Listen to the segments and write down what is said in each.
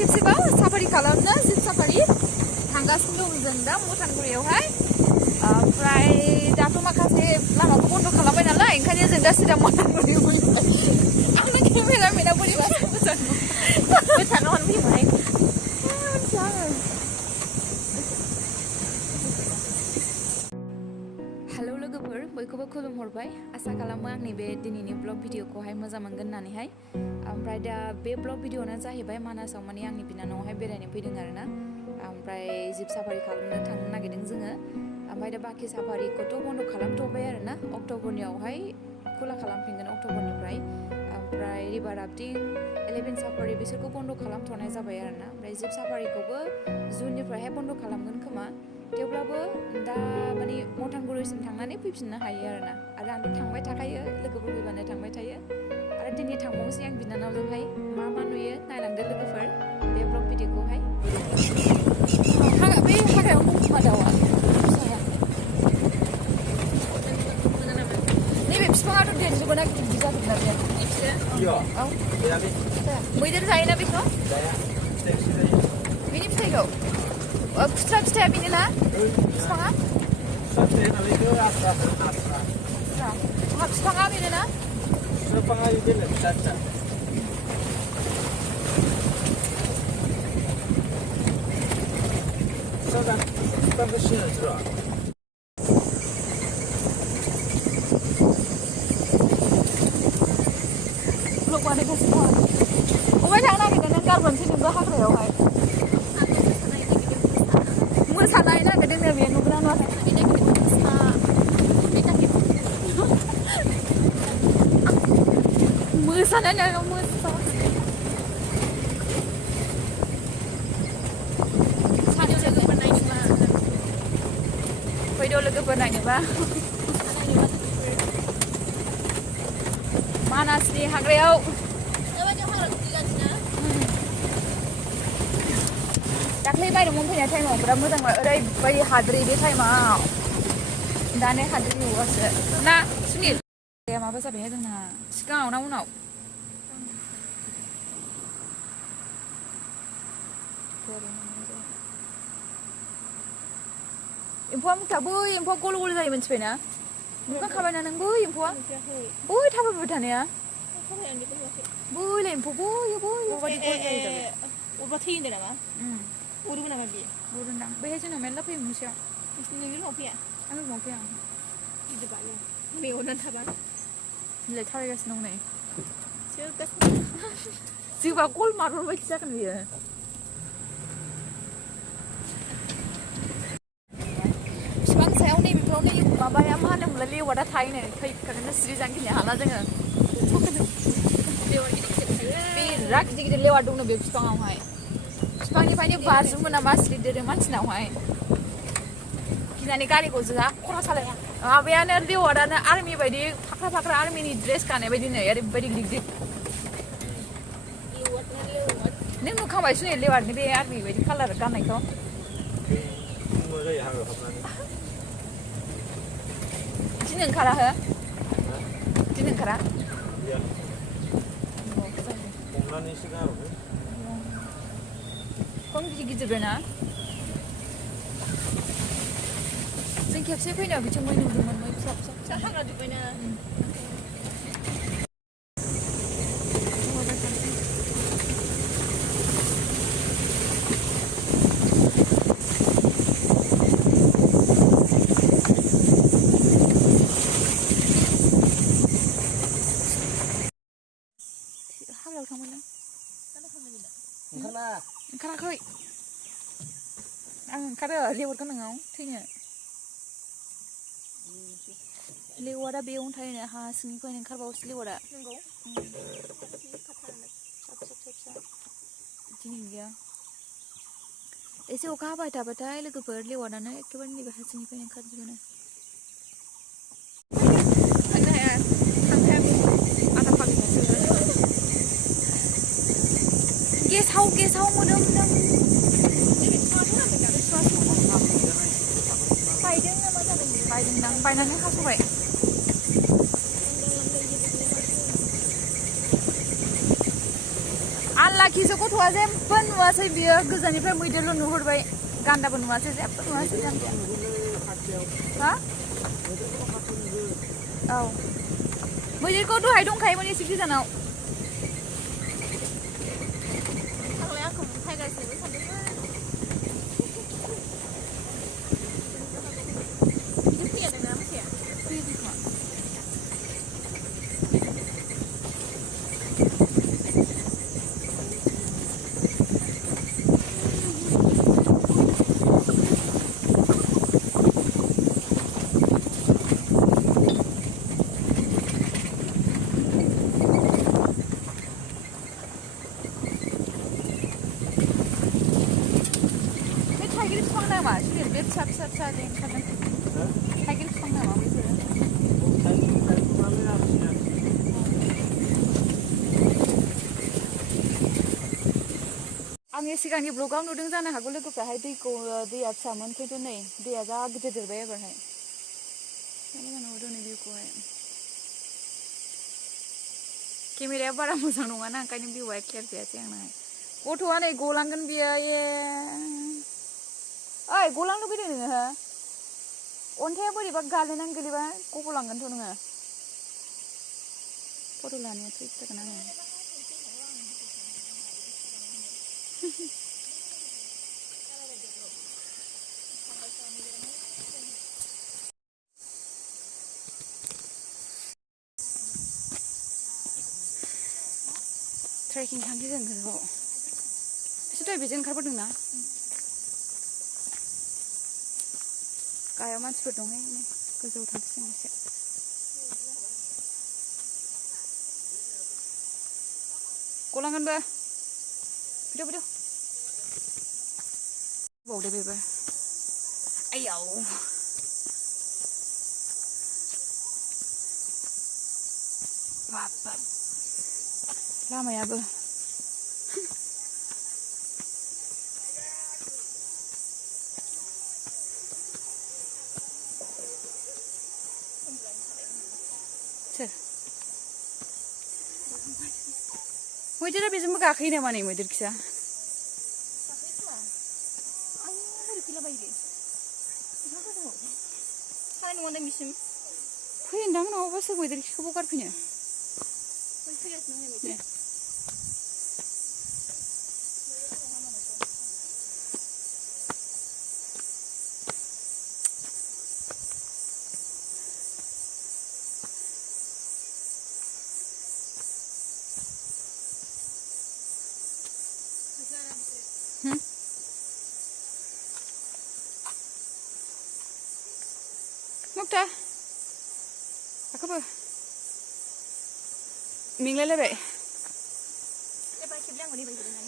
खेबसेबाव साफारि खालामनो जिप साफारि थांगासिनो दं जों दा मथानगुरियावहाय ओमफ्राय दाथ' माखासे लामाखौ बन्द' खालामबाय नालाय ओंखायनो जों दा सिदा मथानगुरियाव फैबाय आंनो केमेरामेना बोरैबा गोजानाव फैबाय मिथिया आङो हेलौ लोगोफोर बयखौबो खुलुमहरबाय आसा खालामो आंनि बे दिनैनि ब्लग भिडिअखौहाय मोजां मोनगोन होननानैहाय ओमफ्राय दा बे ब्लग भिडिअ'आनो जाहैबाय मानासाव माने आंनि बिनानावहाय बेरायनो फैदों आरोना ओमफ्राय जिप साफारि खालामनो थांनो नागिरदों जोङो ओमफ्राय दा बाखि साफारिखौथ' बन्द' खालामथ'बाय आरोना अक्ट'बरनियावहाय खुला खालामफिनगोन अक्ट'बरनिफ्राय ओमफ्राय रिभार राफ्टिं 11 साफारि बिसोरखौ बन्द' खालामथ'नाय जाबाय आरोना ओमफ्राय जिप साफारिखौबो जुननिफ्रायहाय बन्द' खालामगोन खोमा थेवब्लाबो दा माने मथानगुरिसिम थांनानै फैफिननो हायो आरोना आरो आंथ' थांबाय थाखायो लोगोफोर फैबानो थांबाय थायो आरो दिनै थांबावनोसै आं बिनानावजोंहाय मा नुयो नायलांदो लोगोफोर बे ब्लग भिडिअखौहाय बे हाग्रायाव दं खोमा दाउआ नैबे बिफाङाथ' देरजोबोना गिदिर जाजोबना बे औ मैदेर जायोना बेखौ बेनि फिथाइखौ खुथ्रा फिथाइया बेनो ना बिफाङा बिफाङा बेनो ना बिफाङा बेनो फिसा फिसा बिफांखौ सिनायनोसै र' ब्लग बानायगासिनो दं अबाय थांनो नागिरदों नों गारबोनोसै नोंबो हाग्रायावहाय मोसानाय नागिरदों नो बे नुगोना नुवाखै मोसानाय नागिरदों मोसा फैद' लोगोफोर नायनोबा मानासनि हाग्रायाव दाख्लै बायदोंमोन फैनाय टाइमाव बिराद मोजांमोन ओरैबायदि हाद्रि बे टाइमाव दानो हाद्रि नुगासो ना सुनिल माबा जाबायहाय जोंना सिगाङाव ना उनाव एम्फौआ मुथा बै एम्फौआ गल गल जायो मिथिबायना नुखांखाबायना नों बै एम्फौआ बै थाबायबाय थानाया बैलाय एम्फौ अरबा थैयो होनदों नामा अरोबो नामा बियो अरोदां बैहाय जोंनाव मेरला फैयो मोनसेयाव नोंनि रुमाव फैया आंनि रुमाव फैया गिदिर बायो मेगनानो थाबा बिलाइ थाबायगासिनो दं नै जोबा गल मार्बल बायदि जागोन बियो बिफां सायाव नैबेफ्राव नै माबाया मा होनोमोनलाय लेवार्डआ थायोनो थैखागोन सिरि जानो गिनो हाला जोङो बिराद गिदिर गिदिर लेवार्ड दंनो बे बिफाङावहाय बिफांनिफ्रायनो बाज्रुमो नामा सिरिदेरो मानसिनावहाय गिनानै गारिखौ जोंहा खर' सालाया माबायानो लेवार्डआनो आर्मि बायदि फाख्रा फाख्रा आर्मिनि ड्रेस गाननाय बायदि नै ओरैबायदि गिदिर नों नुखांबाय सुनिल लेवार्डनि बे आर्मि बायदि कालार गाननायखौ दिन ओंखारा हो दिन ओंखारा खम गिदिर गिदिरबोना जों खेबसे फैनायाव बिथिं मै नुदोंमोन मै फिसा फिसा फिसा हाग्रा जोब्बायना ओंखाराखै आं ओंखारो लेवार्डखौ नोंनाव थैनो लेवार्डआ बेयावनो थायोनो हा सिंनिफ्रायनो ओंखारबावोसो लेवार्डआ नंगौ फिसा दिनै गैया एसे अखा हाबाय थाबाथाय लोगोफोर लेवार्डआनो एखेबारे नैबे हा सिंनिफ्रायनो ओंखारजोबोनो थांनो हाया आधा फाग्लिसो गेसाव मोदोमदों बायदों ना मा जादों बायदोंदां बायनानै हास'बाय आनलाखिसो गथ'आ जेबो नुवासै बियो गोजाननिफ्राय मैदेरल' नुहरबाय गान्दाबो नुवासै जेबो नुवासै जाम्बिया हा औ मैदेरखौ दहाय दंखायोमोन एसे गोजानाव फाग्लाया आंखौ बुथारगासिनोबो सानदोंमोन बिदि फैया नोंना मोसाया फैयो खोमा थाइगिर बिफां नामा सिरिल बे फिसा फिसा फिसा ओंखारदों थाइगिर बिफां नामा बेफोरो आंनि सिगांनि ब्लगाव नुदों जानो हागौ लोगोफ्राहाय दैखौ दैया फिसामोन खिन्थु नै दैया जा गिदिर देरबाय एबारहाय मोजां नुदों नै भिउखौहाय केमेराया बारा मोजां नङाना ओंखायनो भिउआ क्लियार फैयासै आंनाहाय गथ'आ नै गलांगोन बियो ए ओइ गलांनो फैदों नोङो हो अन्थाइआ बोरैबा गालिनानै गोलैबा गबलांगोनथ' नोङो फट' लानाया थिग जागोन आङो ट्रेकिं थांसै जों गोजौआव बिसोर दहाय बेजों ओंखारबोदोंना गाहायाव मानसिफोर दंहाय गोजौआव थांसै जों एसे गलांगोनबो फैदो फैदो बावदो बेबो आयाव बाब बाब लामायाबो सोर मैदेरा बेजोंबो गाखोयो नामा नै मैदेर खिया फैयोनदां नङाबा सोर मैदेर खिखौबो गारफैनो Mukta, aku apa? Minggu lalu be. Lepas kita bilang ni bagi dengan.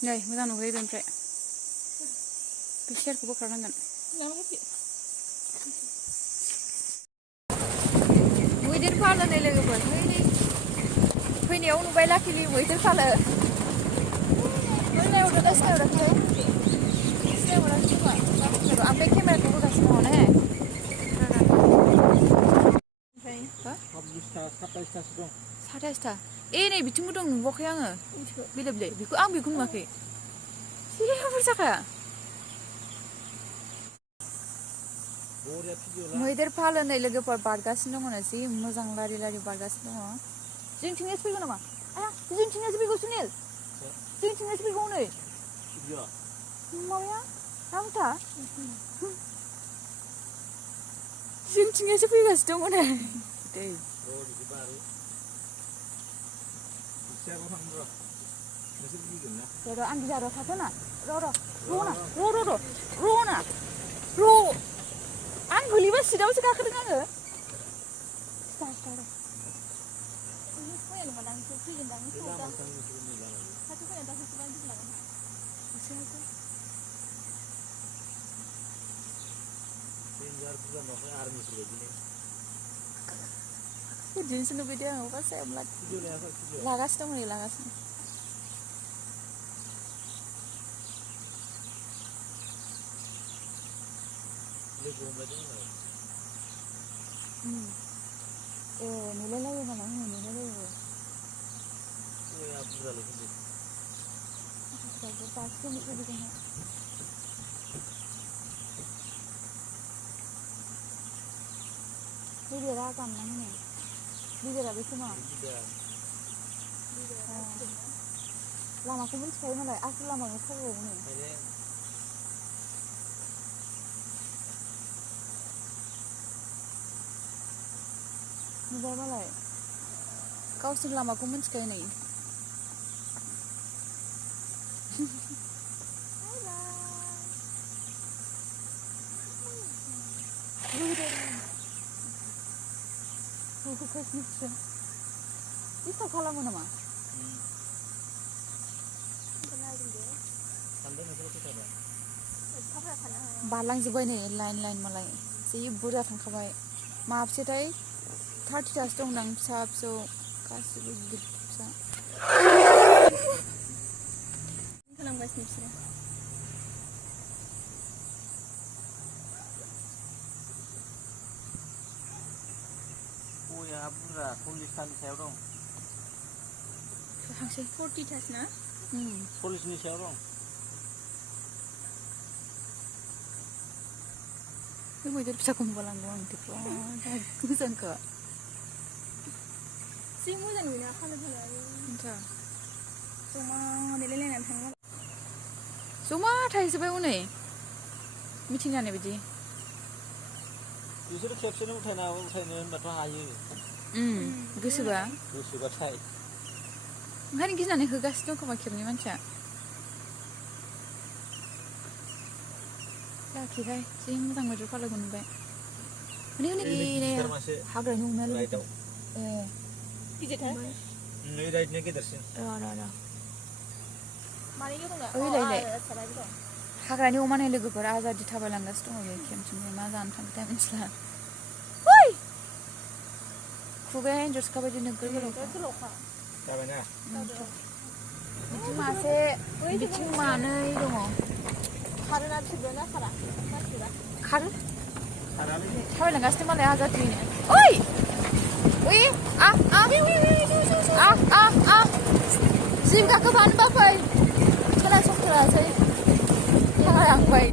Nih, macam mana gaya bempre? Bishar kubu kerangan. Muidir pala ni lagi buat. फैनायाव नुबाय लाखिलि मैदेर फालो फैनायाव उdah सिनायहराखै खोमा आं बे केमेराखौ होगासिनो दङ ने ओमफ्राय हा 27ता ए नै बिथिंबो दं नुवाखै आङो बेले बेले बेखौ आं बेखौ नुवाखै जेबो बुरजाखा मैदेर फालो नै लोगोफोर बारगासिनो दङ जि मोजां लारि लारि बारगासिनो दङ जोंथिंजायसो फैगौ नामा आया जोंथिंजायसो फैगौ सुनिल जोंथिंजायसो फैगौ नै माबाया रावथा जोंथिंजायसो फैगासिनो दङ नै दै र' आं बिजाराव थाथ'ना र' आं गोलैबा सिटावसो गाखोदों आङो Jenis beda apa saya melat. Lagas dong nih lagas. नुलायलायो मालाय नुलायलायो गिदिरा गामना होनो गिदिरा बे खोमा लामाखौ मिथिखायो मालाय आसल लामाखौ थाबायबावो नुबाय मालाय गावसोर लामाखौ मिथिखायो नै डिस्टार्ब खालामो नामा बारलांजोब्बाय नै लाइन लाइन मालाय जि बुरजा थांखाबाय माबसेथाय 30थासो दंदां फिसा फिसौ गासिबो गिदिर फिसा खालामगासिनो बिसोरो गया बुरजा 40थानि सायाव दं हांसो 40थासो ना 40नि सायाव दं बे मैदेर फिसाखौ नुबालांगौ आं टेक्ट'र गोजानखौ जि मोजां नुयोना फालो फालो जमा देलायलायनानै थाङो जमा थाहैजोब्बाय हनै मिटिं जानाय बायदि बिसोरो खेबसेनो उथायनो होनबाथ' हायो गोसोबाथाय ओंखायनो गिनानै होगासिनो दं खोमा खेबनि मानसिया जाखिबाय जि मोजां मैदेर फालोखौ नुबाय हाग्रानि अमाया लोगो गिदिरथार नै राइटनि गेदेरसिन हाग्रानि अमानि लोगोफोर आजादि थाबायलांगासिनो दङ बे खेमथिंजाय मा जानो थांखोथाय मिथिला खुगाया एन्जर सिखा बायदि नोगोर गोलावखा जाबायना बिथिं मासे बिथिं मानै दङ खारोना बिसोरबो ना खारा खारो थाबायलांगासिनो मालाय आजादिनो ओइ ओइ जिब गाखोफानो बाफै खोनासंथारासै थाबायलांबाय